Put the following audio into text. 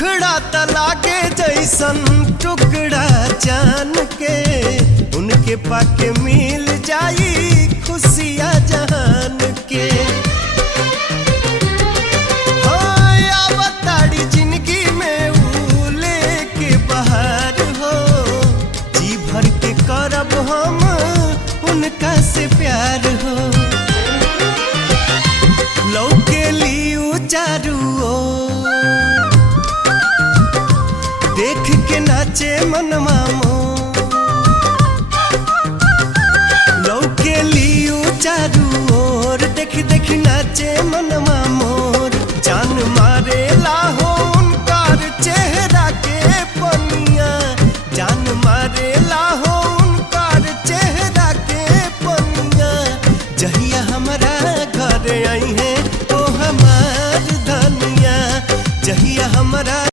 मुखड़ा तलागे जैसन टुकड़ा जान के, उनके पाके मिल जाई खुशियाँ जहान के। आवताड़ी जिंदगी में ऊ लेके बहार हो, जी भर के करब हम उनका से प्यार हो। लौके लियू चारू ओर, देख के नाचे मनवा मोर। लौके लियू चारू ओर, देख देख नाचे मनवा